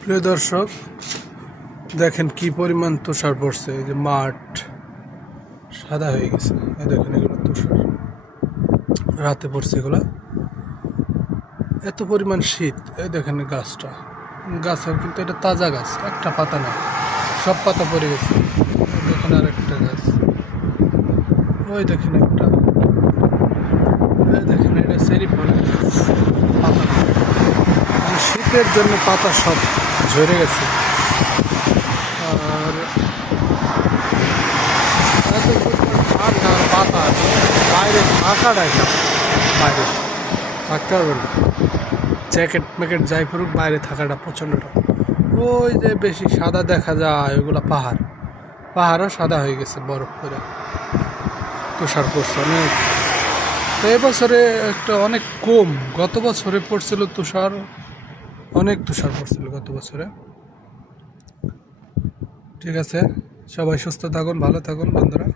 প্রিয় দর্শক, দেখেন কি পরিমাণ তুষার পড়ছে। এই যে মাঠ সাদা হয়ে গেছে, এই দেখেন এগুলো তুষার রাতে পড়ছে। এগুলা এত পরিমাণ শীত। এই দেখেন গাছের কিন্তু এটা তাজা গাছ, একটা পাতা না, সব পাতা পড়ে গেছে। দেখেন আরেকটা গাছ, ওই দেখেন একটা, দেখেন এটা চেরি ফল পাতা। শীতের জন্য পাতা সব ঝরে গেছে। আর এত পরিমাণ ঠান্ডা, আর পাতা বাইরে থাকাটা বাইরে থাকতে পারবে না। জ্যাকেট ম্যাকেট যাই পড়ুক, বাইরে থাকাটা প্রচণ্ডটা। ওই যে বেশি সাদা দেখা যায় ওগুলো পাহাড়ও সাদা হয়ে গেছে বরফ করে, তুষার পড়ছে অনেক। তো এবছরে একটা অনেক কম, গত বছরে পড়ছিল তুষার, অনেক তুষার পড়ছিল গত বছরে। ঠিক আছে, সবাই সুস্থ থাকুন, ভালো থাকুন বন্ধুরা।